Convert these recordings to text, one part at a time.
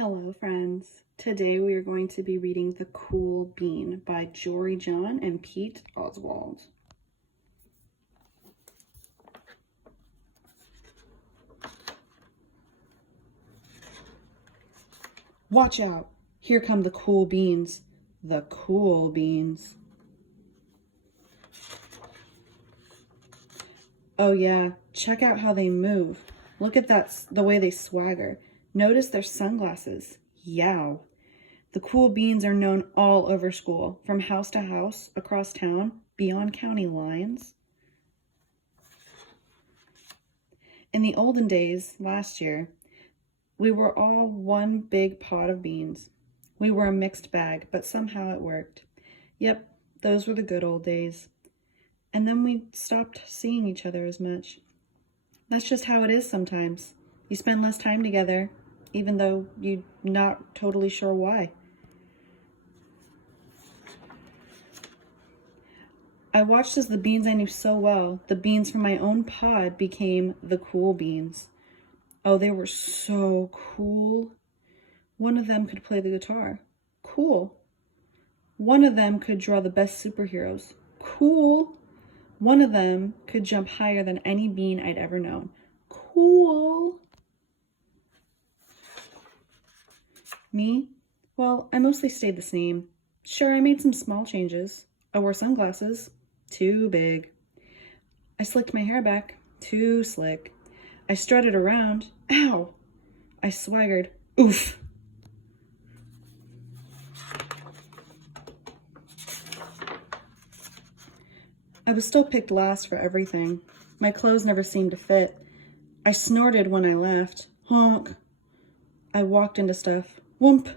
Hello friends. Today we are going to be reading The Cool Bean by Jory John and Pete Oswald. Watch out! Here come the cool beans. The cool beans. Oh yeah, check out how they move. Look at the way they swagger. Notice their sunglasses. Yow. The cool beans are known all over school, from house to house, across town, beyond county lines. In the olden days, last year, we were all one big pot of beans. We were a mixed bag, but somehow it worked. Yep, those were the good old days. And then we stopped seeing each other as much. That's just how it is sometimes. You spend less time together, even though you're not totally sure why. I watched as the beans I knew so well, the beans from my own pod, became the cool beans. Oh, they were so cool. One of them could play the guitar. Cool. One of them could draw the best superheroes. Cool. One of them could jump higher than any bean I'd ever known. Cool. Me? Well, I mostly stayed the same. Sure, I made some small changes. I wore sunglasses. Too big. I slicked my hair back. Too slick. I strutted around. Ow! I swaggered. Oof! I was still picked last for everything. My clothes never seemed to fit. I snorted when I laughed. Honk. I walked into stuff. Whoomp.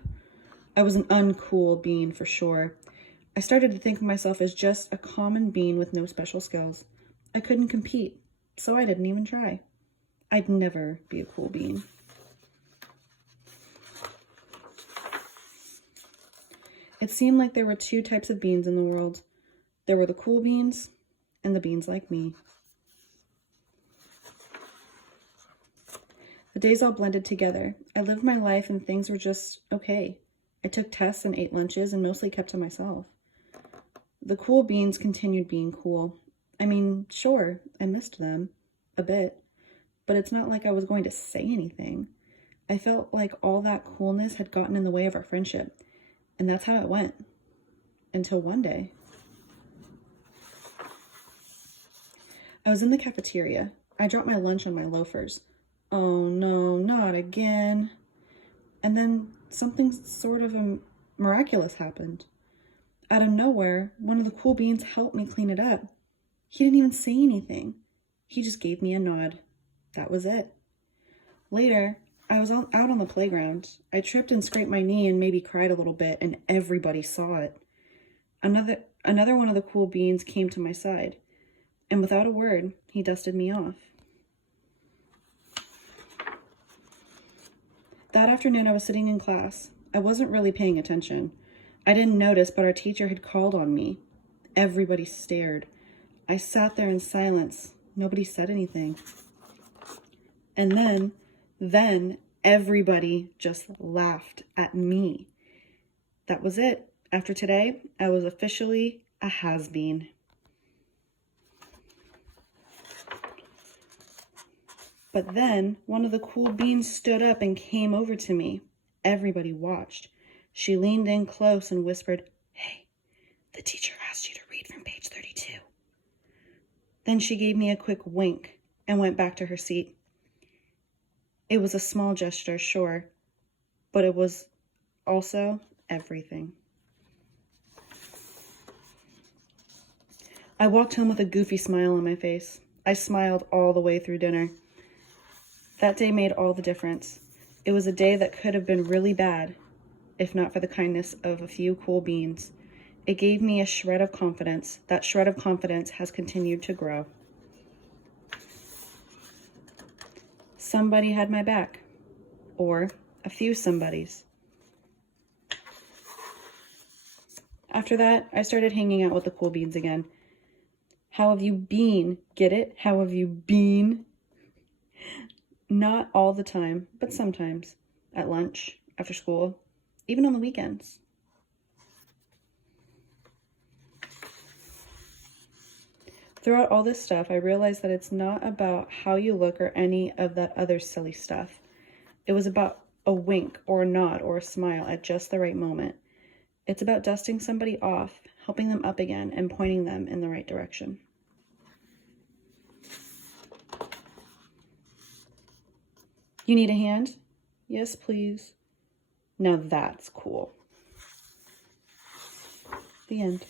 I was an uncool bean for sure. I started to think of myself as just a common bean with no special skills. I couldn't compete, so I didn't even try. I'd never be a cool bean. It seemed like there were two types of beans in the world. There were the cool beans and the beans like me. The days all blended together. I lived my life and things were just okay. I took tests and ate lunches and mostly kept to myself. The cool beans continued being cool. I mean, sure, I missed them a bit, but it's not like I was going to say anything. I felt like all that coolness had gotten in the way of our friendship, and that's how it went. Until one day. I was in the cafeteria. I dropped my lunch on my loafers. Oh no, not again. And then something sort of miraculous happened. Out of nowhere, one of the cool beans helped me clean it up. He didn't even say anything. He just gave me a nod. That was it. Later, I was out on the playground. I tripped and scraped my knee and maybe cried a little bit, and everybody saw it. Another one of the cool beans came to my side, and without a word, he dusted me off. That afternoon, I was sitting in class. I wasn't really paying attention. I didn't notice, but our teacher had called on me. Everybody stared. I sat there in silence. Nobody said anything. And then everybody just laughed at me. That was it. After today, I was officially a has-been. But then one of the cool beans stood up and came over to me. Everybody watched. She leaned in close and whispered, "Hey, the teacher asked you to read from page 32. Then she gave me a quick wink and went back to her seat. It was a small gesture, sure, but it was also everything. I walked home with a goofy smile on my face. I smiled all the way through dinner. That day made all the difference. It was a day that could have been really bad, if not for the kindness of a few cool beans. It gave me a shred of confidence. That shred of confidence has continued to grow. Somebody had my back, or a few somebodies. After that, I started hanging out with the cool beans again. How have you been? Get it? How have you been? Not all the time, but sometimes. At lunch, after school, even on the weekends. Throughout all this stuff, I realized that it's not about how you look or any of that other silly stuff. It was about a wink or a nod or a smile at just the right moment. It's about dusting somebody off, helping them up again, and pointing them in the right direction. You need a hand? Yes, please. Now that's cool. The end.